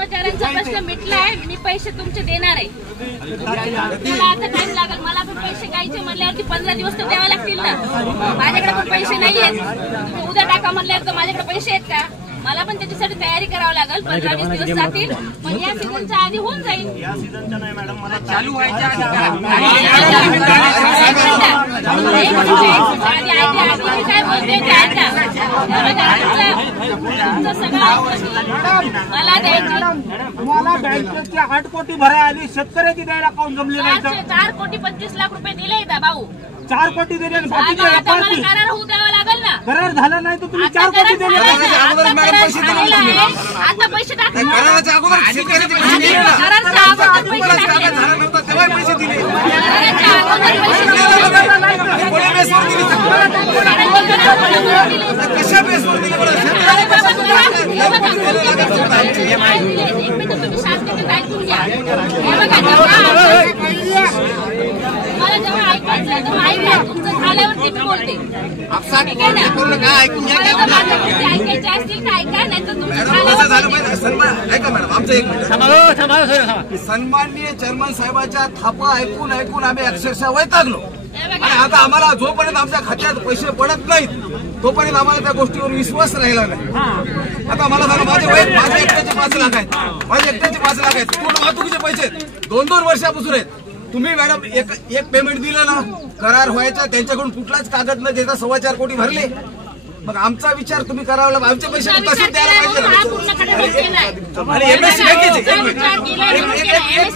कर्मचाऱ्यांचा प्रश्न मिटलाय, मी पैसे तुमचे देणार आहे. मला आता टाइम लागेल, मला पण पैसे कायचे म्हणल्यावरती 15 दिवस तर द्यावे लागतील ना. माझ्याकडे पण पैसे नाही आहेत. तुम्ही उद्या टाका म्हणल्यावर तर माझ्याकडे पैसे आहेत का? मला पण त्याच्यासाठी तयारी करावी लागेल. 15-20 दिवस जातील, पण या सीझनच्या आधी होऊन जाईल. या सीझनच्या नाही मॅडम, मला चालू व्हायच्या आधी काय बोलते मला द्यायची. तुम्हाला बँकेची 8 कोटी भरायला आली, शेतकऱ्याची द्यायला कोण जमले नाही. 4 कोटी 25 लाख रुपये दिले भाऊ. 4 कोटी दिले, करार होऊ द्यावा लागेल ना. करार झाला नाही तर तुम्ही 4 कोटी दिले. आता पैसे टाकले, कराराच्या अगोदर पैसे दिले. कशा बेसवर दिले? मला जेव्हा ऐकायचं तेव्हा ऐका, तुमचं झाल्यावरती मी बोलते. ऐकायचे असतील तर ऐका, नाही तर तुमचं ऐका मॅडम, आमचं एक मिनिट. सन्माननीय चेअरमन साहेबांच्या थापा ऐकून ऐकून आम्ही अक्षरशः वैतागलो. आणि आता आम्हाला जोपर्यंत आमच्या खात्यात पैसे पडत नाहीत तोपर्यंत आम्हाला त्या गोष्टीवर विश्वास राहिला नाही. आता मला सांगा, माझे एकट्याचे 5 लाख आहेत, माझे एकट्याचे 5 लाख आहेत. पूर्ण वाहतुकीचे पैसे 2-2 वर्षापासून आहेत. तुम्ही मॅडम एक पेमेंट दिलं ना, करार व्हायचा, त्यांच्याकडून कुठलाच कागद न देता 4.25 कोटी भरले. मग आमचा विचार तुम्ही करावा लागला. आमचे पैसे तसेच द्यायला पाहिजे. आणि एमएससी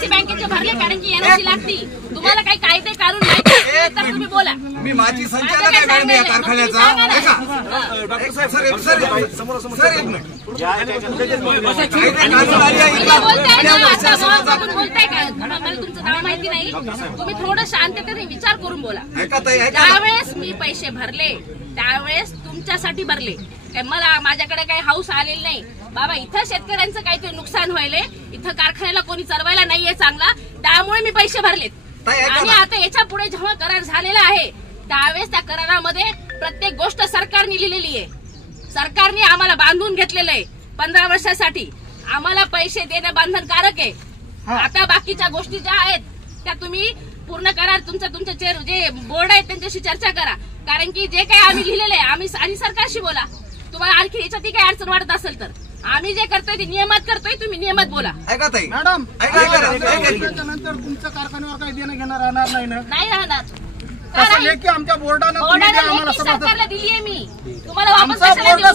बँकेचे भरले, कारण की एनओसी लागती. तुम्हाला काही कायदे काढून नाही तर तुम्ही बोला. मी माझी संचालक आहे मॅडम या कारखान्याचा. सर एक मिनिट. बोलताय का? मला तुमचं नाव माहिती नाही. तुम्ही थोडं शांततेने विचार करून बोला. त्यावेळेस मी पैसे भरले, त्यावेळेस तुमच्यासाठी भरले. काय मला माझ्याकडे काही हाऊस आलेली नाही बाबा. इथं शेतकऱ्यांचं काहीतरी नुकसान व्हायले, इथं कारखान्याला कोणी चालवायला नाहीये चांगला, त्यामुळे मी पैसे भरलेत. आणि आता याच्या पुढे जेव्हा करार झालेला आहे त्यावेळेस त्या करारामध्ये प्रत्येक गोष्ट सरकारने लिहिलेली आहे. सरकारने आम्हाला बांधून घेतलेलं आहे 15 वर्षासाठी. आम्हाला पैसे देणं बंधनकारक आहे. आता बाकीच्या गोष्टी ज्या आहेत त्या तुम्ही पूर्ण करार तुमचे जे बोर्ड आहेत त्यांच्याशी चर्चा करा. कारण की जे काही आम्ही लिहिलेलं आहे आम्ही आणि सरकारशी बोला. तुम्हाला आणखी याच्यातही काही अडचण वाटत असेल तर आम्ही जे करतोय ते नियमात करतोय, तुम्ही नियमात बोला. ऐका ताई मॅडम, ऐका नंतर तुमच्या कारखान्यावर काही देणं घेणं राहणार नाही ना? नाही राहणार. की आमच्या बोर्डानं सरकारला दिली आहे मी. तुम्हाला वापस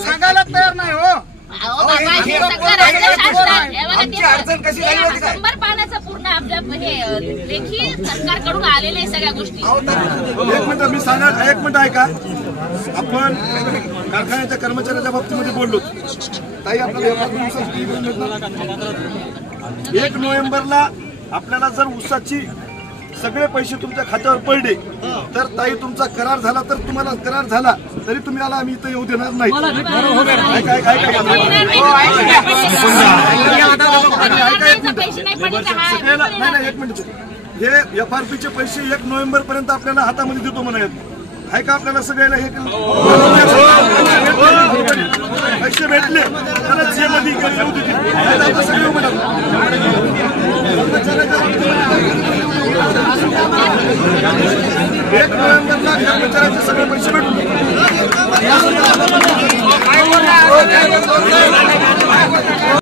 सांगायला तयार नाही हो. अडचण कशी झाली होती काय? 100 पानाचं पूर्ण आपल्या हे लेखी सरकारकडून आलेल्या सगळ्या गोष्टी. एक मिनिट ऐका. आपण कारखान्याच्या कर्मचाऱ्याच्या बाबतीमध्ये बोललो. ताई आपल्याला 1 नोव्हेंबरला आपल्याला जर ऊसाची सगळे पैसे तुमच्या खात्यावर पडले तर ताई तुमचा करार झाला तर तुम्हाला करार झाला तरी तुम्ही आला आम्ही इथं येऊ देणार नाही. एक मिनिट. हे FRP चे पैसे 1 नोव्हेंबर पर्यंत आपल्याला हातामध्ये देतो म्हणायचं आहे का? आपल्याला सगळ्याला हे पैसे भेटले तरच हे मध्ये येऊ देतील. आता सगळे 1 नोव्हेंबरला कर्मचाऱ्यांचे सगळे पैसे भेटले.